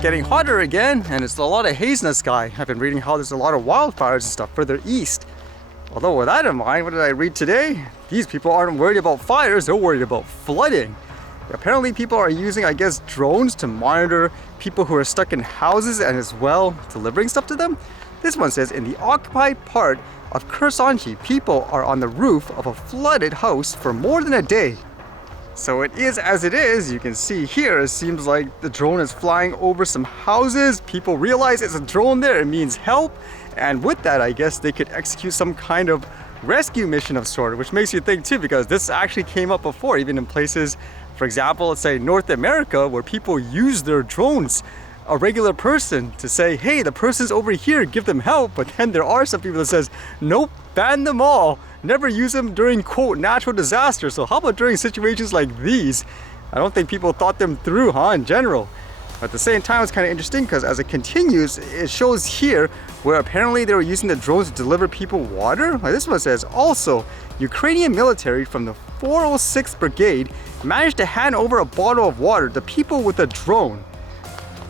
getting hotter again, and it's a lot of haze in the sky. I've been reading how there's a lot of wildfires and stuff further east. Although with that in mind, what did I read today? These people aren't worried about fires, they're worried about flooding. Apparently people are using, I guess, drones to monitor people who are stuck in houses and as well delivering stuff to them. This one says, in the occupied part of Kursanchi, people are on the roof of a flooded house for more than a day. So it is as it is. You can see here, it seems like the drone is flying over some houses. People realize it's a drone there, it means help. And with that, I guess they could execute some kind of rescue mission of sort, which makes you think too, because this actually came up before, even in places, for example, let's say North America, where people use their drones, a regular person, to say, hey, the person's over here, give them help. But then there are some people that says, nope, ban them all. Never use them during, quote, natural disaster. So how about during situations like these? I don't think people thought them through, in general. But at the same time, it's kind of interesting because as it continues, it shows here where apparently they were using the drones to deliver people water. Like this one says, also, Ukrainian military from the 406th Brigade managed to hand over a bottle of water to people with a drone.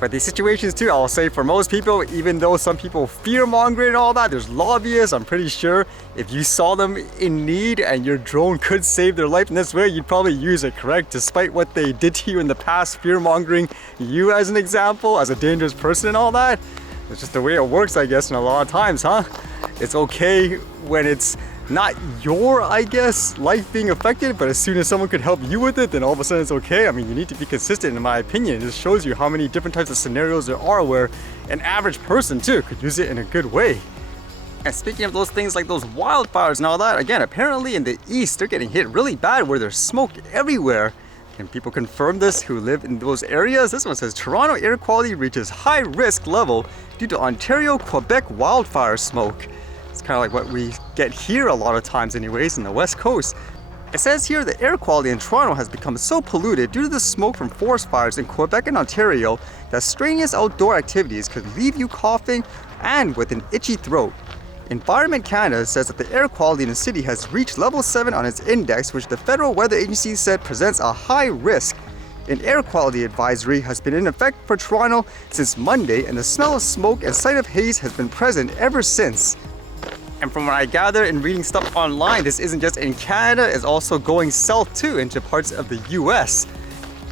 But these situations too, I'll say for most people, even though some people fear-mongering and all that, there's lobbyists, I'm pretty sure if you saw them in need and your drone could save their life in this way, you'd probably use it, correct? Despite what they did to you in the past, fear-mongering you as an example, as a dangerous person and all that. It's just the way it works, I guess, in a lot of times, It's okay when it's not your, I guess, life being affected, but as soon as someone could help you with it, then all of a sudden it's okay. I mean, you need to be consistent, in my opinion. It just shows you how many different types of scenarios there are where an average person too could use it in a good way. And speaking of those things like those wildfires and all that, again, apparently in the east, they're getting hit really bad where there's smoke everywhere. Can people confirm this who live in those areas? This one says, Toronto air quality reaches high risk level due to Ontario, Quebec wildfire smoke. It's kind of like what we get here a lot of times anyways in the West Coast. It says here the air quality in Toronto has become so polluted due to the smoke from forest fires in Quebec and Ontario that strenuous outdoor activities could leave you coughing and with an itchy throat. Environment Canada says that the air quality in the city has reached level 7 on its index, which the Federal Weather Agency said presents a high risk. An air quality advisory has been in effect for Toronto since Monday, and the smell of smoke and sight of haze has been present ever since. And from what I gather in reading stuff online, this isn't just in Canada, it's also going south too into parts of the US.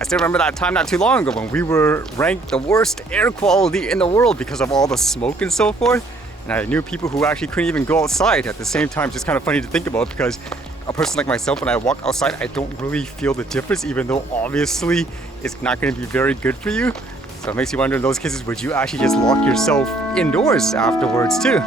I still remember that time not too long ago when we were ranked the worst air quality in the world because of all the smoke and so forth. And I knew people who actually couldn't even go outside. At the same time, it's just kind of funny to think about because a person like myself, when I walk outside, I don't really feel the difference, even though obviously it's not going to be very good for you. So it makes you wonder, in those cases, would you actually just lock yourself indoors afterwards too?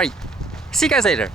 Alright, see you guys later.